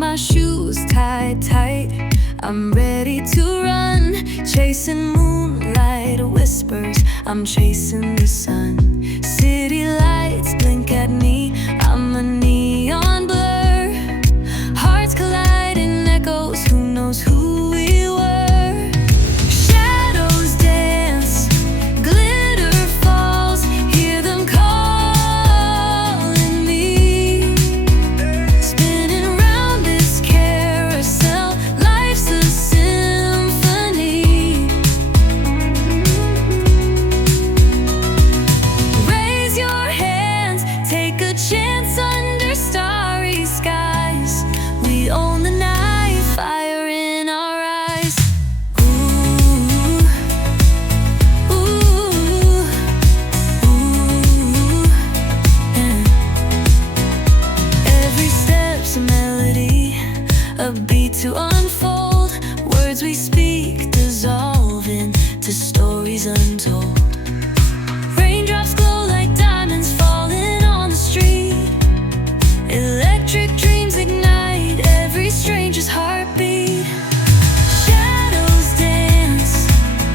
my shoes tied tight, I'm ready to run, chasing moonlight whispers, I'm chasing the sun. City lights blink at me, I'm a neon blur. Hearts colliding, echoes, who knows who we were. Shadows dance, glitter falls, hear them calling me. Spinning round this carousel, life's a symphony. Raise your hands, take a chance under starry skies. We own the night, fire in our eyes. Ooh, ooh, ooh, yeah. Every step's a melody, a beat to unfold. Words we speak dissolve into stories untold. Raindrops glow like diamonds falling on the street. Electric dreams ignite every stranger's heartbeat. Shadows dance,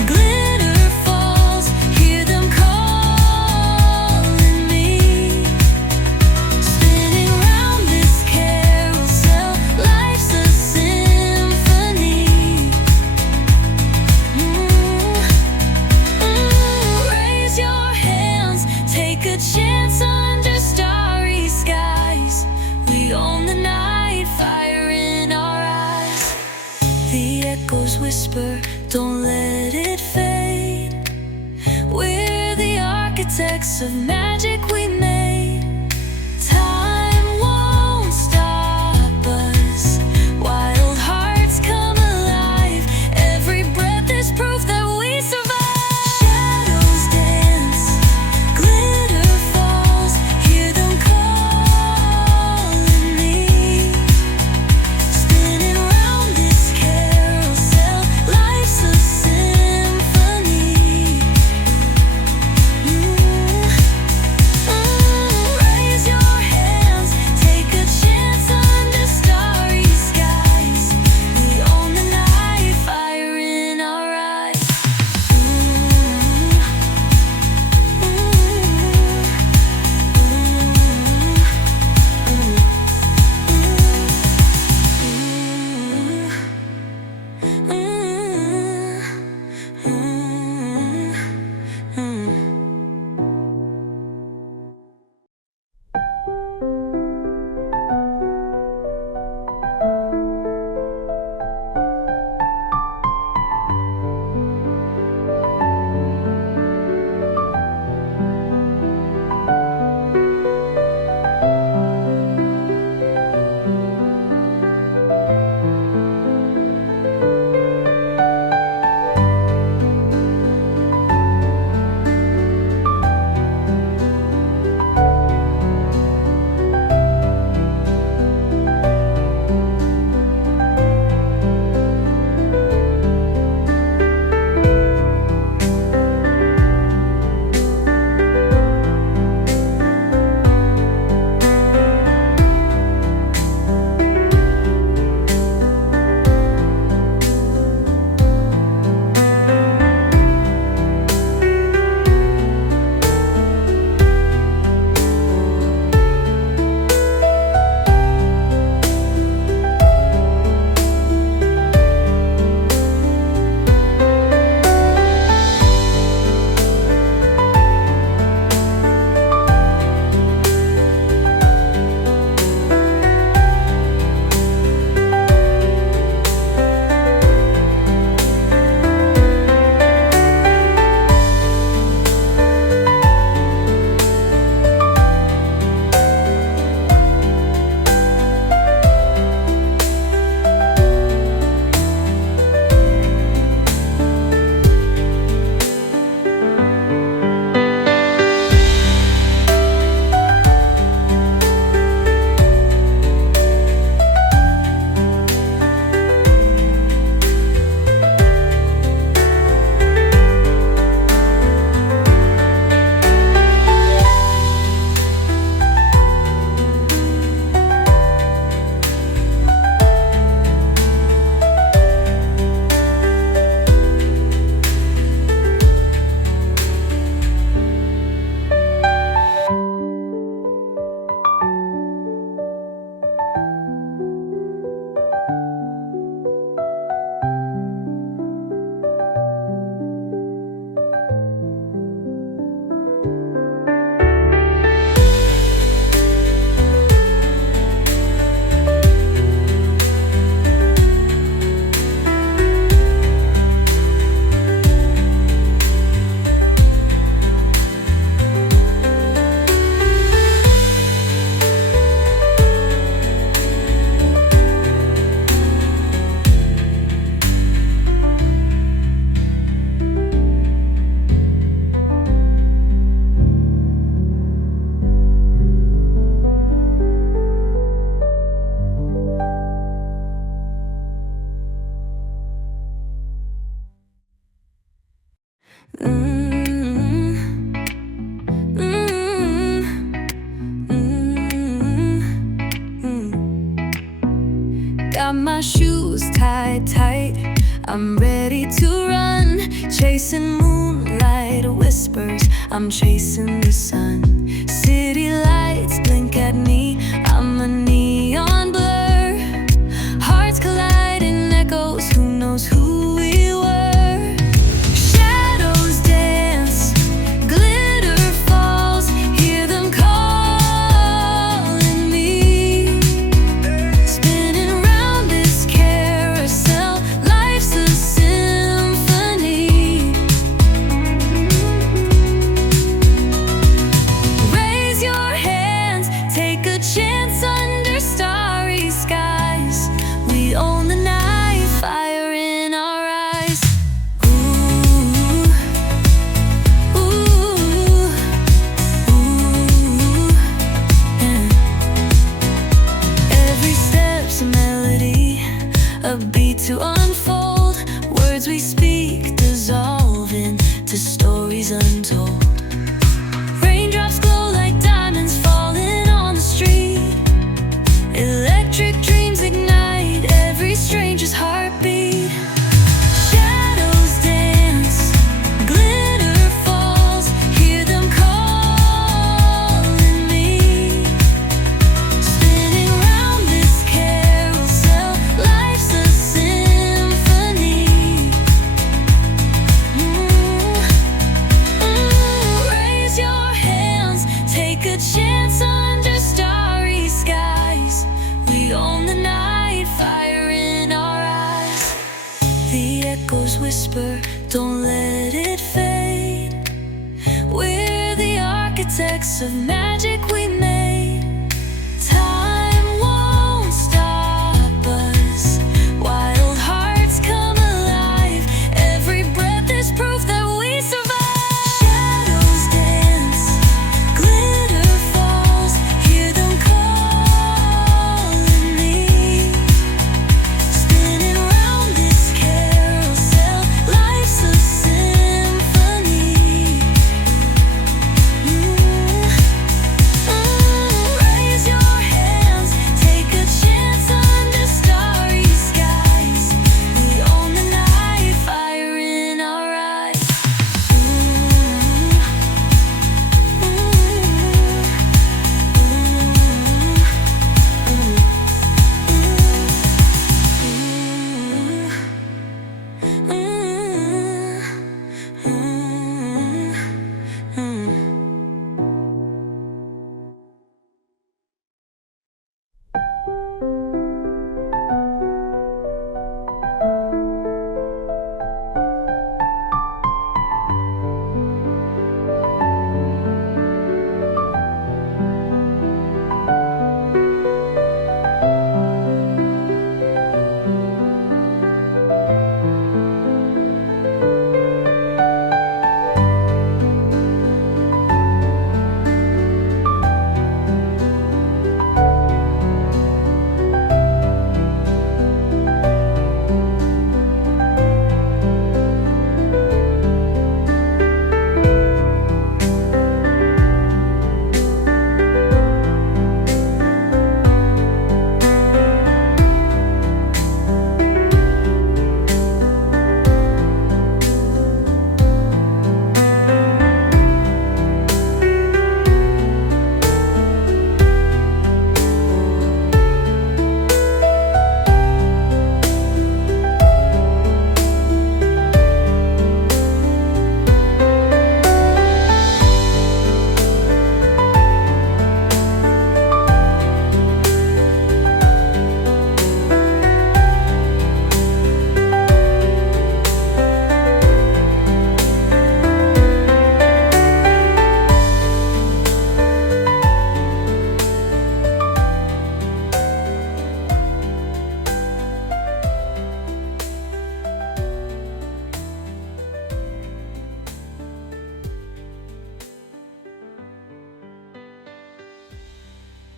glitter falls, hear them calling me. Spinning round this carousel, life's a symphony. Raise your hands, take a chance under starry skies. We own the night, fire in our eyes. The echoes whisper, don't let it fade. We're the architects of magic we made. Time won't stop us. Wild hearts come alive. Every breath is proof that we survive. Shadows dance, glitter falls, hear them calling me. Spinning round this carousel, life's a symphony. Got my shoes tied tight, I'm ready to run. Chasing moonlight whispers, I'm chasing the sun. City lights blink at me, I'm a neon blur. Hearts colliding, echoes, who knows who we were. Shadows dance, glitter falls, hear them calling me. Spinning round this carousel, life's a symphony. Raise your hands, take a chance under starry skies. We own the night, fire in our eyes. Ooh, ooh, ooh, yeah. Every step's a melody, a beat to unfold. Words we speak dissolve into stories untold. Raindrops glow like diamonds falling on the street. Electric dreams ignite every stranger's heartbeat. Shadows dance, glitter falls, hear them calling me. Spinning round this carousel, life's a symphony. Raise your hands, take a chance under starry skies. We own the night, fire in our eyes. The echoes whisper, don't let it fade. We're the architects of magic we made.